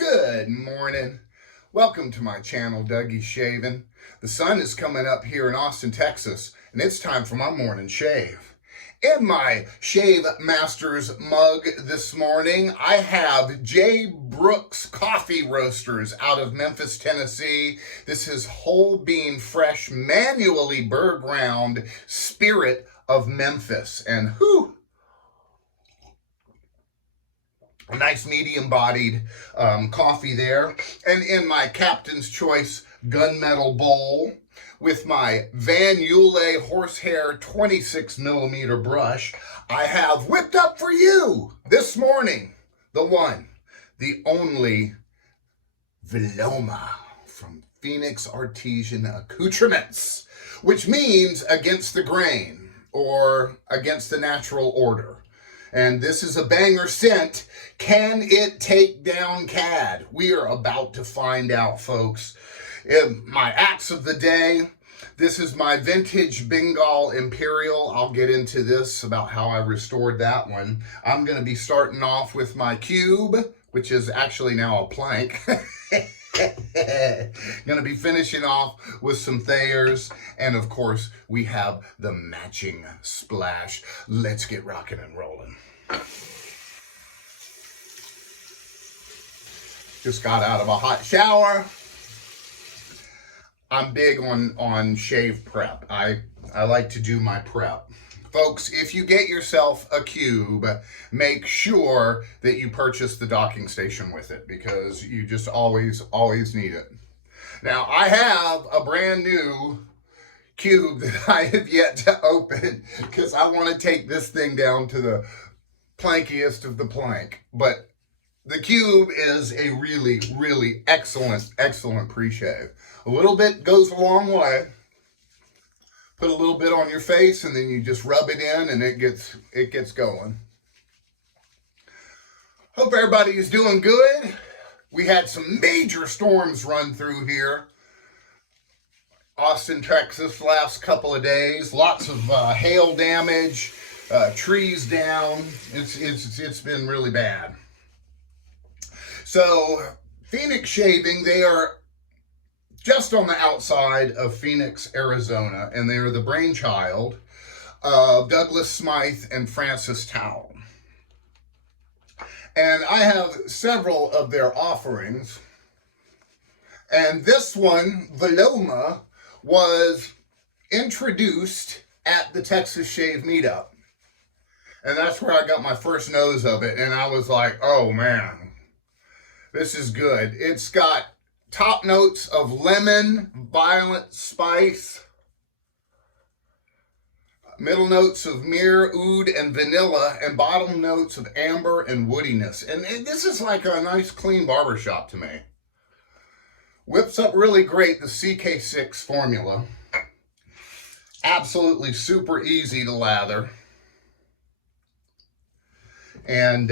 Good morning. Welcome to my channel, Dougiesshavin. The sun is coming up here in Austin, Texas, and it's time for my morning shave. In my Shave Masters mug this morning, I have J. Brooks Coffee Roasters out of Memphis, Tennessee. This is whole bean, fresh, manually burr ground Spirit of Memphis. And whew, a nice medium-bodied coffee there. And in my Captain's Choice gunmetal bowl with my Van Yulay horsehair 26mm brush, I have whipped up for you this morning the one, the only Viloma from Phoenix Artisan Accoutrements, which means against the grain or against the natural order. And this is a banger scent. Can it take down CAD? We are about to find out, folks. In my axe of the day, this is my vintage Bengall Imperial. I'll get into this about how I restored that one. I'm going to be starting off with my cube, which is actually now a plank. Gonna be finishing off with some Thayers, and of course we have the matching splash. Let's get rocking and rolling. Just got out of a hot shower. I'm big on shave prep. I like to do my prep. Folks, if you get yourself a cube, make sure that you purchase the docking station with it, because you just always need it. Now, I have a brand new cube that I have yet to open because I want to take this thing down to the plankiest of the plank. But the cube is a really excellent pre-shave. A little bit goes a long way. Put a little bit on your face, and then you just rub it in, and it gets going. Hope everybody is doing good. We had some major storms run through here. Austin, Texas, last couple of days. Lots of hail damage, trees down. It's been really bad. So Phoenix Shaving, they are just on the outside of Phoenix, Arizona, and they are the brainchild of Douglas Smythe and Francis Towle. And I have several of their offerings. And this one, Viloma, was introduced at the Texas Shave Meetup. And that's where I got my first nose of it. And I was like, oh man, this is good. It's got top notes of lemon, violet spice, middle notes of myrrh, oud, and vanilla, and bottom notes of amber and woodiness. And this is like a nice clean barbershop to me. Whips up really great, the CK6 formula. Absolutely super easy to lather. And,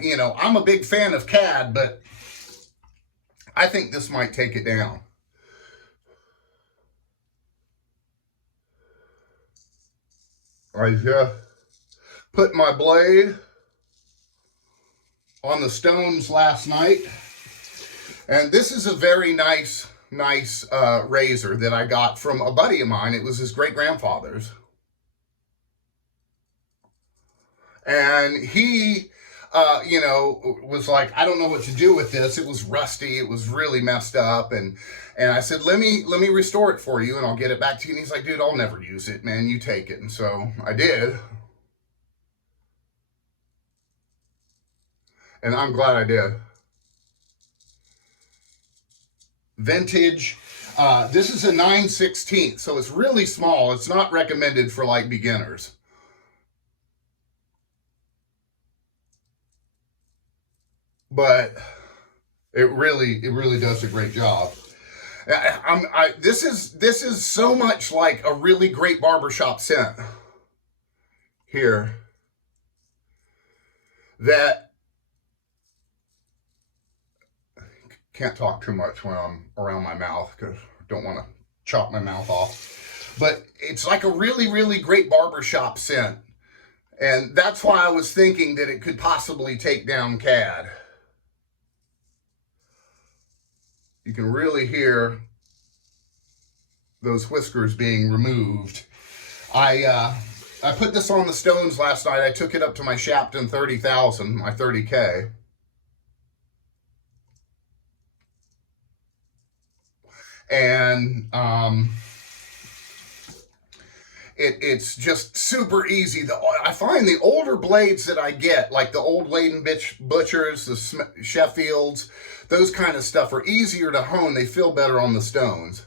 you know, I'm a big fan of CAD, but I think this might take it down. I just put my blade on the stones last night. And this is a very nice razor that I got from a buddy of mine. It was his great-grandfather's. And he you know, was like, I don't know what to do with this. It was rusty. It was really messed up. And I said, let me restore it for you, and I'll get it back to you. And he's like, dude, I'll never use it, man. You take it. And so I did. And I'm glad I did. Vintage. This is a 9/16, so it's really small. It's not recommended for like beginners. But it really does a great job. This is so much like a really great barbershop scent here that can't talk too much when I'm around my mouth because I don't want to chop my mouth off. But it's like a really great barbershop scent. And that's why I was thinking that it could possibly take down CAD. You can really hear those whiskers being removed. I put this on the stones last night. I took it up to my Shapton 30,000, my 30K. And it's just super easy. I find the older blades that I get, like the old Leyden Butchers, the Sheffields, those kind of stuff are easier to hone. They feel better on the stones.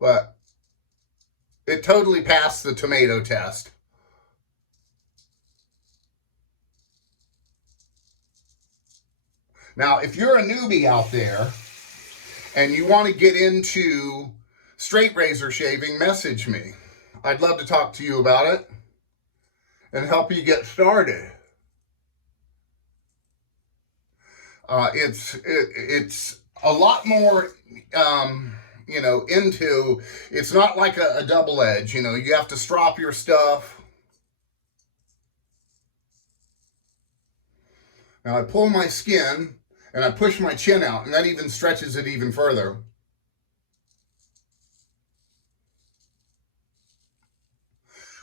But it totally passed the tomato test. Now, if you're a newbie out there and you want to get into straight razor shaving, message me. I'd love to talk to you about it and help you get started. It's a lot more, you know, it's not like a double edge. You know, you have to strop your stuff. Now I pull my skin and I push my chin out, and that even stretches it even further.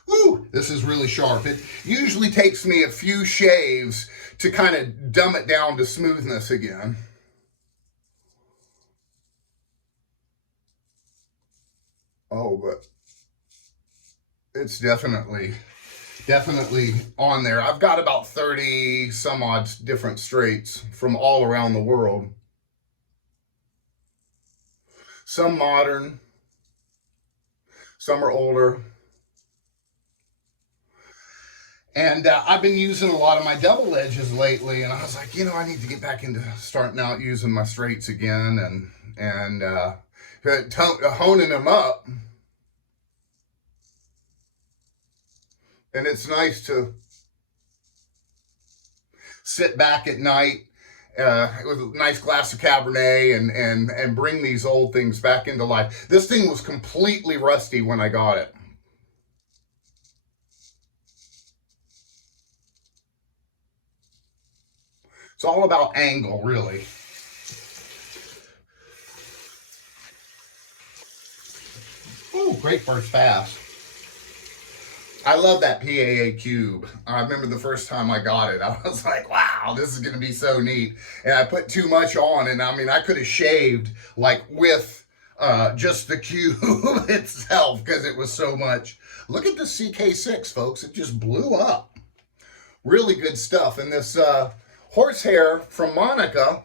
Woo, this is really sharp. It usually takes me a few shaves to kind of dumb it down to smoothness again. Oh, but it's definitely on there. I've got about 30 some odd different straights from all around the world. Some modern, some are older. And I've been using a lot of my double edges lately, and I was like, you know, I need to get back into starting out using my straights again and honing them up. And it's nice to sit back at night with a nice glass of Cabernet and bring these old things back into life. This thing was completely rusty when I got it. It's all about angle, really. Ooh, great first pass. I love that PAA cube. I remember the first time I got it, I was like, wow, this is going to be so neat. And I put too much on, and I mean, I could have shaved like with just the cube itself because it was so much. Look at the CK6, folks. It just blew up. Really good stuff. And this horsehair from Monica,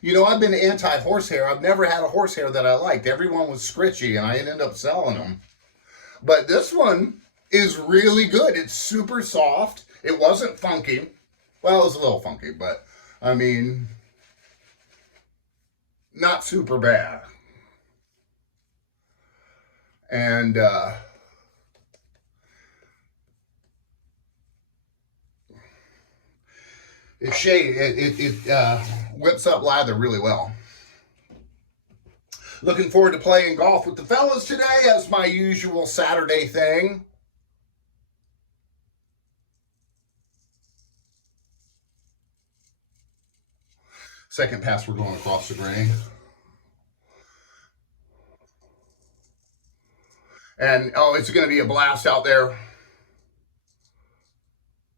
you know, I've been anti-horsehair. I've never had a horsehair that I liked. Everyone was scritchy, and I ended up selling them. But this one is really good. It's super soft. It wasn't funky. Well, it was a little funky, but I mean, not super bad. And it whips up lather really well. Looking forward to playing golf with the fellas today as my usual Saturday thing. Second pass, we're going across the grain. And, oh, it's going to be a blast out there.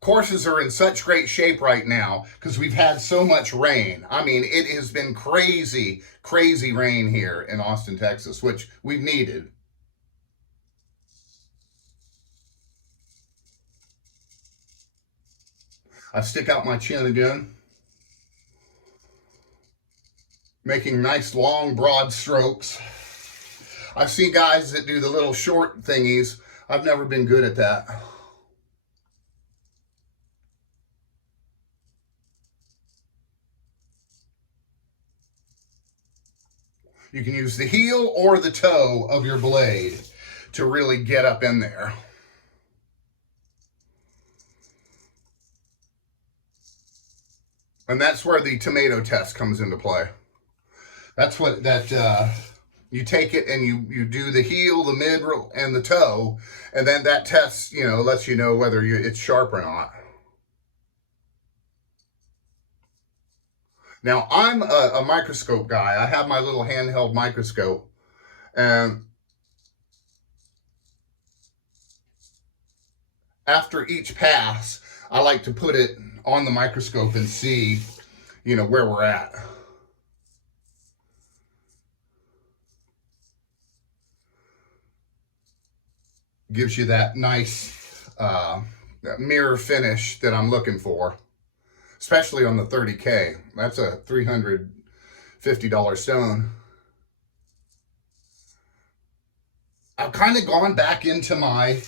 Courses are in such great shape right now because we've had so much rain. I mean, it has been crazy, crazy rain here in Austin, Texas, which we've needed. I stick out my chin again, making nice, long, broad strokes. I've seen guys that do the little short thingies. I've never been good at that. You can use the heel or the toe of your blade to really get up in there. And that's where the tomato test comes into play. That's what you take it and you do the heel, the mid, and the toe, and then that test, you know, lets you know whether it's sharp or not. Now, I'm a microscope guy. I have my little handheld microscope. And after each pass, I like to put it on the microscope and see, where we're at. Gives you that nice mirror finish that I'm looking for, especially on the 30K. That's a $350 stone. I've kind of gone back into my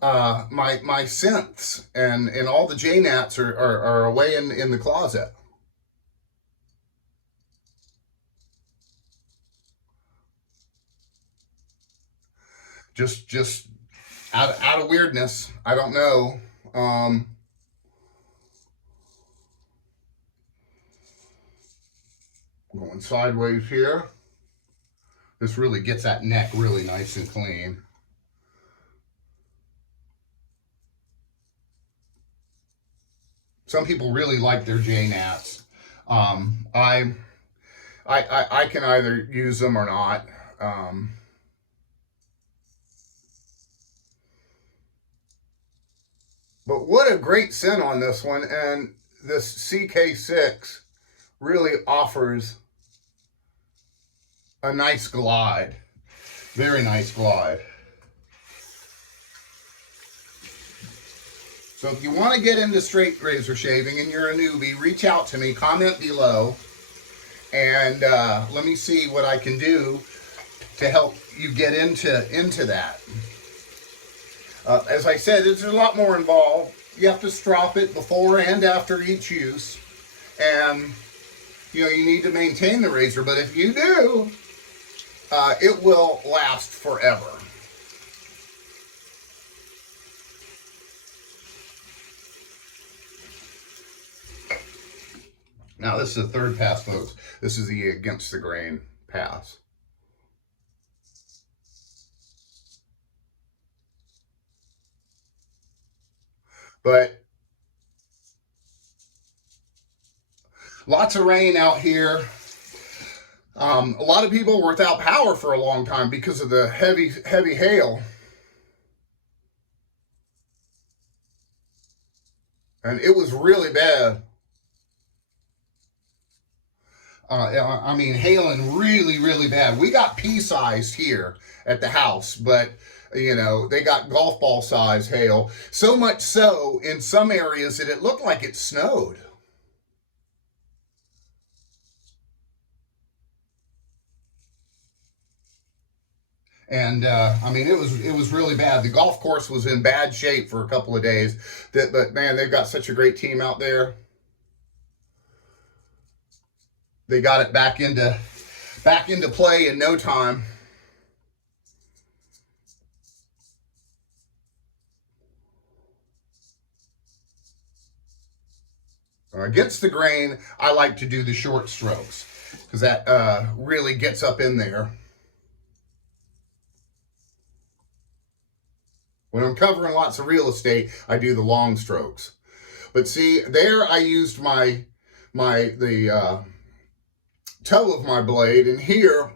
my synths, and all the J-Nats are away in the closet. Just out of weirdness. I don't know. Going sideways here. This really gets that neck really nice and clean. Some people really like their J-Nats. I can either use them or not. But what a great scent on this one. And this CK6 really offers a nice glide. Very nice glide. So if you want to get into straight razor shaving and you're a newbie, reach out to me, comment below, and let me see what I can do to help you get into that. As I said, there's a lot more involved. You have to strop it before and after each use, and you need to maintain the razor. But if you do, it will last forever. Now this is the third pass, folks. This is the against the grain pass. But lots of rain out here. A lot of people were without power for a long time because of the heavy hail. And it was really bad. I mean, hailing really, really bad. We got pea-sized here at the house, but they got golf ball size hail. So much so in some areas that it looked like it snowed. And I mean, it was really bad. The golf course was in bad shape for a couple of days. But man, they've got such a great team out there. They got it back into play in no time. Against the grain, I like to do the short strokes because that really gets up in there. When I'm covering lots of real estate, I do the long strokes. But see, there I used the toe of my blade, and here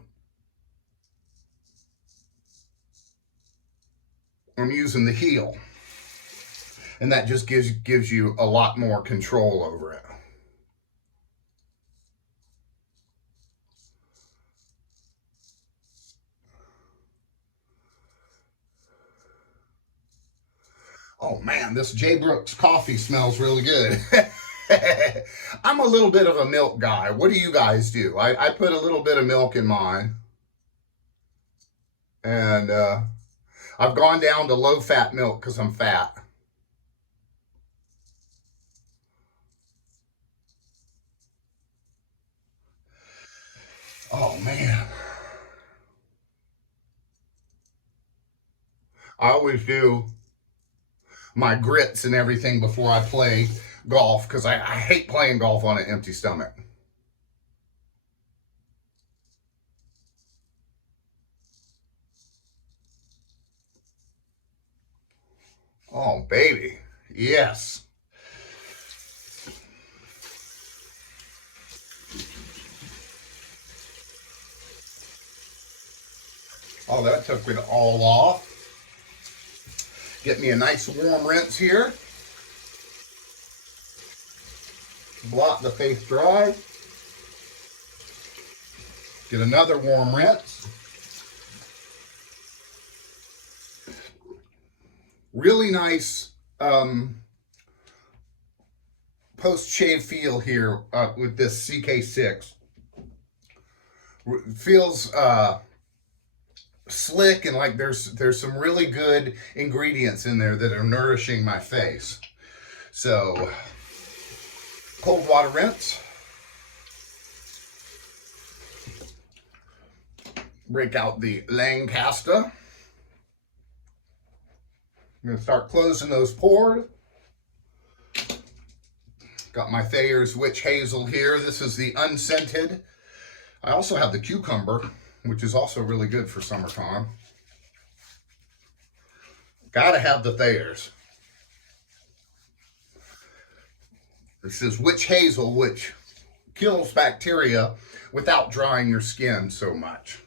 I'm using the heel. And that just gives you a lot more control over it. Oh man, this J. Brooks coffee smells really good. I'm a little bit of a milk guy. What do you guys do? I put a little bit of milk in mine. And I've gone down to low-fat milk because I'm fat. Oh man. I always do my grits and everything before I play golf because I hate playing golf on an empty stomach. Oh, baby. Yes. Oh, that took it all off. Get me a nice warm rinse here. Blot the face dry. Get another warm rinse. Really nice post-shave feel here with this CK6. Feels slick and like there's some really good ingredients in there that are nourishing my face. So, cold water rinse. Break out the Lancaster. I'm going to start closing those pores. Got my Thayers Witch Hazel here. This is the unscented. I also have the cucumber, which is also really good for summertime. Gotta have the Thayers. This is Witch Hazel, which kills bacteria without drying your skin so much.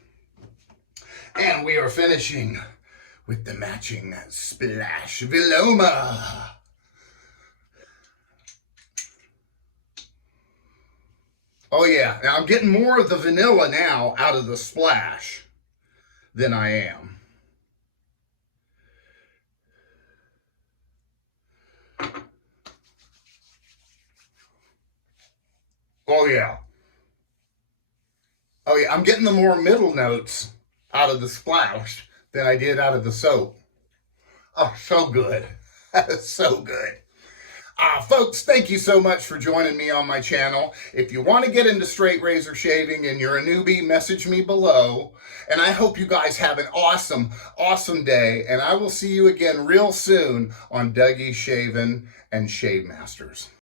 And we are finishing with the matching splash Viloma. Oh yeah, now I'm getting more of the vanilla now out of the splash than I am. Oh yeah. Oh yeah, I'm getting the more middle notes out of the splash than I did out of the soap. Oh, so good. So good. Folks, thank you so much for joining me on my channel. If you want to get into straight razor shaving and you're a newbie, message me below. And I hope you guys have an awesome, awesome day. And I will see you again real soon on Dougie Shavin and Shave Masters.